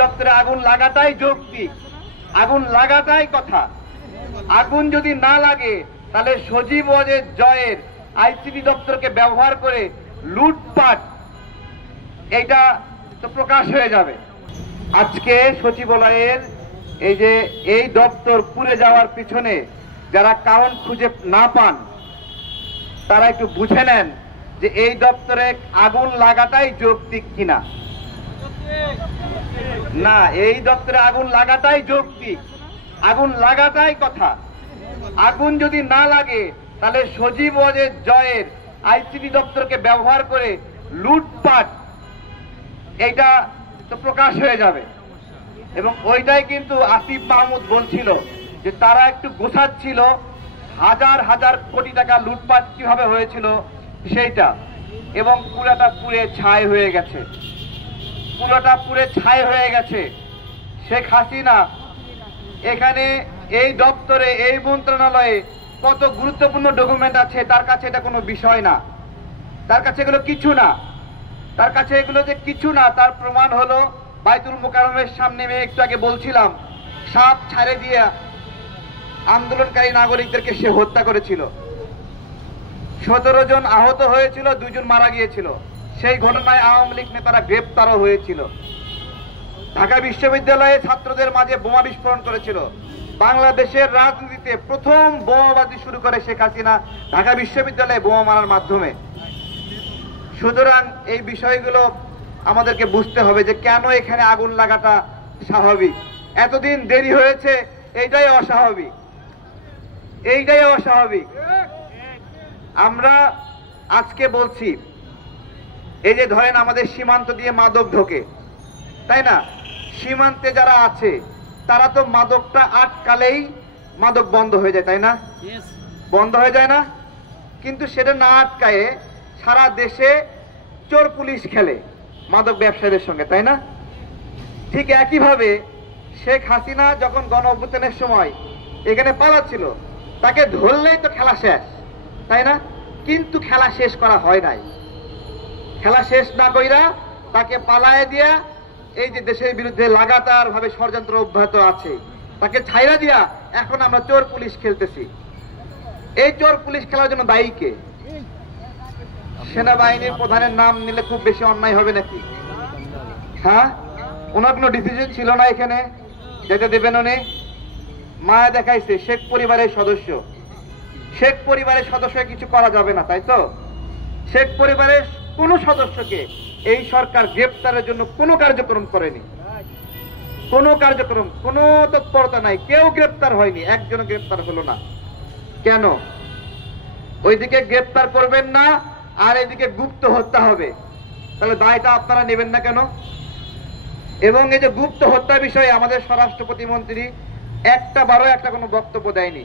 দপ্তরে আগুন লাগাটাই যৌক্তিক, আগুন লাগাটাই কথা। আগুন যদি না লাগে তাহলে সজীব ওয়াজেদ জয়ের আইসিটি দপ্তরকে ব্যবহার করে লুটপাট এইটা তো প্রকাশ হয়ে যাবে। আজকে সচিবালয়ের এই দপ্তর পুড়ে যাওয়ার পিছনে যারা কারণ খুঁজে না পান তারা একটু বুঝে নেন যে এই দপ্তরে আগুন লাগাটাই যৌক্তিক কিনা। না, এই দপ্তরে আগুন লাগাটাই যৌক্তিক, আগুন লাগাটাই কথা। আগুন যদি না লাগে তাহলে সজীব ওয়াজেদ জয়ের আইসিটি দপ্তরকে ব্যবহার করে লুটপাট এইটা তো প্রকাশ হয়ে যাবে। এবং ওইটাই কিন্তু আসিফ মাহমুদ বলছিল যে তারা একটু গোছাচ্ছিল হাজার হাজার কোটি টাকা লুটপাট কিভাবে হয়েছিল সেইটা, এবং পুরাটা পুড়ে ছাই হয়ে গেছে, পুরোটা পুড়ে ছাই হয়ে গেছে। শেখ হাসিনা এখানে এই দপ্তরে এই মন্ত্রণালয়ে কত গুরুত্বপূর্ণ ডকুমেন্ট আছে তার কাছে এটা কোনো বিষয় না, তার কাছে এগুলো কিছু না, তার কাছে এগুলো যে কিছু না তার প্রমাণ হলো বাইতুল মোকাররমের সামনে আমি একটু আগে বলছিলাম সাপ ছাড়ে দিয়ে আন্দোলনকারী নাগরিকদেরকে সে হত্যা করেছিল, 17 জন আহত হয়েছিল, 2 জন মারা গিয়েছিল। সেই ঘটনায় আওয়ামী লীগ নেতারা গ্রেপ্তারও হয়েছিল। ঢাকা বিশ্ববিদ্যালয়ে ছাত্রদের মাঝে বোমা বিস্ফোরণ করেছিল। বাংলাদেশের রাজনীতিতে প্রথম বোমাবাজি শুরু করে শেখ হাসিনা ঢাকা বিশ্ববিদ্যালয়ে বোমা মারার মাধ্যমে। সুতরাং এই বিষয়গুলো আমাদেরকে বুঝতে হবে যে কেন এখানে আগুন লাগাটা স্বাভাবিক, এতদিন দেরি হয়েছে এইটাই অস্বাভাবিক, এইটাই অস্বাভাবিক। আমরা আজকে বলছি এই যে ধরেন আমাদের সীমান্ত দিয়ে মাদক ঢোকে, তাই না? সীমান্তে যারা আছে তারা তো মাদকটা আটকালেই মাদক বন্ধ হয়ে যায়, তাই না? বন্ধ হয়ে যায় না? কিন্তু সেটা না আটকায়ে সারা দেশে চোর পুলিশ খেলে মাদক ব্যবসায়ীদের সঙ্গে, তাই না? ঠিক একইভাবে শেখ হাসিনা যখন গণ অভ্যুত্থানের সময় এখানে পালাচ্ছিল তাকে ধরলেই তো খেলা শেষ, তাই না? কিন্তু খেলা শেষ করা হয় নাই। খেলা শেষ না কইরা তাকে পালায় দিয়া এই যে দেশের বিরুদ্ধে লাগাতার ভাবে ষড়যন্ত্র অব্যাহত আছে তাকে ছাইরা দিয়া এখন আমরা চোর পুলিশ খেলতেছি। এই চোর পুলিশ খেলার জন্য দায়ী কে? সেনাবাহিনীর প্রধানের নাম নিলে খুব বেশি অন্যায় হবে নাকি? হ্যাঁ, ওনার কোনো ডিসিশন ছিল না এখানে যেতে দেবেন উনি? মায়া দেখাইছে শেখ পরিবারের সদস্য, শেখ পরিবারের সদস্য কিছু করা যাবে না, তাই তো? শেখ পরিবারের কোন সদস্যকে এই সরকার গ্রেপ্তারের জন্য কোনো কার্যক্রম করেনি, কোনো কার্যক্রম, কোনো তৎপরতা নাই, কেউ গ্রেপ্তার হয়নি, একজন গ্রেপ্তার হলো না। কেন? ওইদিকে গ্রেপ্তার করবেন না আর এদিকে গুপ্ত হত্যা হবে, তাহলে দায়টা আপনারা নেবেন না কেন? এবং এই যে গুপ্ত হত্যা বিষয়ে আমাদের স্বরাষ্ট্র প্রতিমন্ত্রী একটা বারো একটা কোনো বক্তব্য দেয়নি।